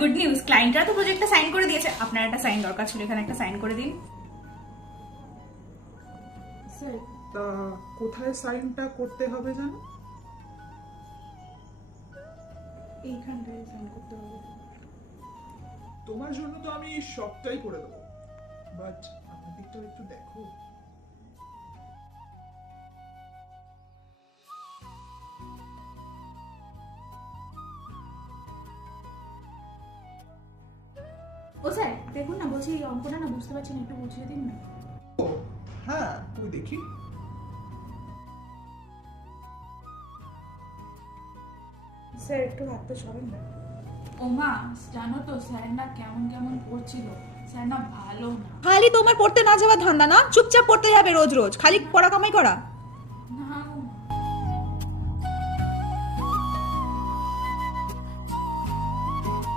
Good news, ক্লায়েন্টরা তো প্রজেক্টটা সাইন করে দিয়েছে। আপনার একটা সাইন দরকার ছিল, এখানে একটা সাইন করে দিন। স্যার তা কোথায় সাইনটা করতে হবে জানো? এইখানটায় সাইন করতে হবে। তোমার জন্য তো আমি সবটাই করে দেবো, বাট আমার দিকটাও একটু দেখো। ও স্যার দেখুন না, বলছি এই অঙ্কটা না বুঝতে পারছি না, একটু বুঝিয়ে দিন না। ও হ্যাঁ, ওই দেখি। স্যার একটু হাতটা সরেন না। ও মা, জানো তো স্যার না কেমন কেমন করছিল, স্যার না ভালো না। খালি তোমার পড়তে না যাওয়ার ধান্দা না, চুপচাপ পড়তে যাবে রোজ রোজ, খালি পড়া কামাই করা।